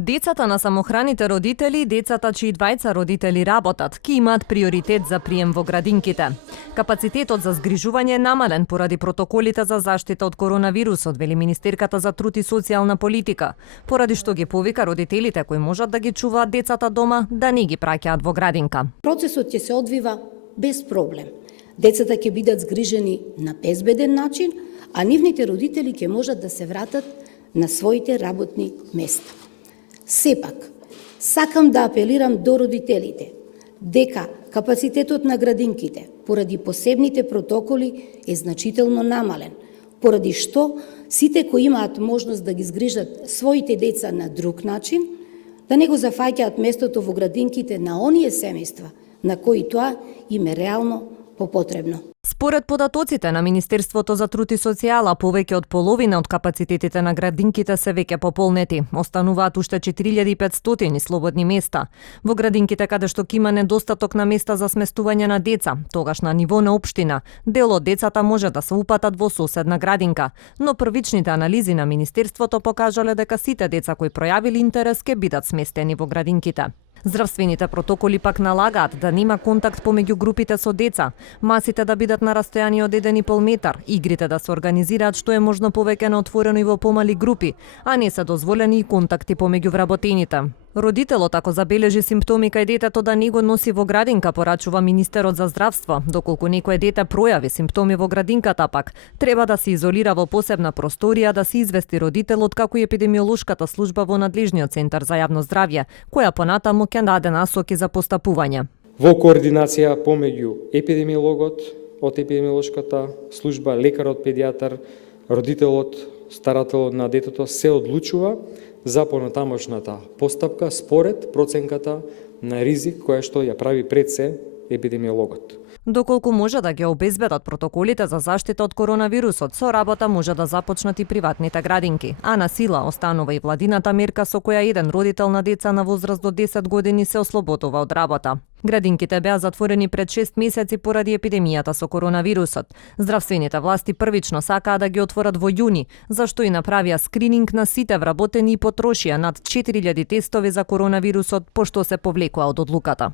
Децата на самохраните родители и децата чии двајца родители работат, ки имаат приоритет за прием во градинките. Капацитетот за згрижување е намален поради протоколите за заштита од коронавирусот, вели Министерката за труд и социјална политика, поради што ги повика родителите кои можат да ги чуваат децата дома да не ги праќаат во градинка. Процесот ќе се одвива без проблем. Децата ќе бидат згрижени на безбеден начин, а нивните родители ќе можат да се вратат на своите работни места. Сепак, сакам да апелирам до родителите дека капацитетот на градинките поради посебните протоколи е значително намален, поради што сите кои имаат можност да ги згрижат своите деца на друг начин, да не го зафаќаат местото во градинките на оние семејства на кои тоа им е реално попотребно. Според податоците на Министерството за труд и социјала, повеќе од половина од капацитетите на градинките се веќе пополнети. Остануваат уште 4500 слободни места. Во градинките каде што има недостаток на места за сместување на деца, тогаш на ниво на општина, дел од децата може да се упатат во соседна градинка, но првичните анализи на Министерството покажале дека сите деца кои пројавили интерес ќе бидат сместени во градинките. Здравствените протоколи пак налагаат да нема контакт помеѓу групите со деца, масите да бидат на растојание од 1,5 метар, игрите да се организираат што е можно повеќе на отворено и во помали групи, а не се дозволени и контакти помеѓу вработените. Родителот ако забележи симптоми кај детето да не го носи во градинка, порачува Министерот за здравство. Доколку некое дете пројави симптоми во градинката пак, треба да се изолира во посебна просторија, да се извести родителот како и епидемиолошката служба во надлежниот центар за јавно здравје, која понатаму ќе даде насоки за постапување. Во координација помеѓу епидемиологот од епидемиолошката служба, лекарот педијатар, родителот, старателот на детето се одлучува за понатамошната постапка според проценката на ризик која што ја прави пред се епидемиологот. Доколку може да ги обезбедат протоколите за заштита од коронавирусот, со работа може да започнат и приватните градинки, а на сила останува и владината мерка со која еден родител на деца на возраст до 10 години се ослободува од работа. Градинките беа затворени пред 6 месеци поради епидемијата со коронавирусот. Здравствените власти првично сакаа да ги отворат во јуни, зашто и направија скрининг на сите вработени и потрошија над 4000 тестови за коронавирусот, пошто се повлекоа од одлуката.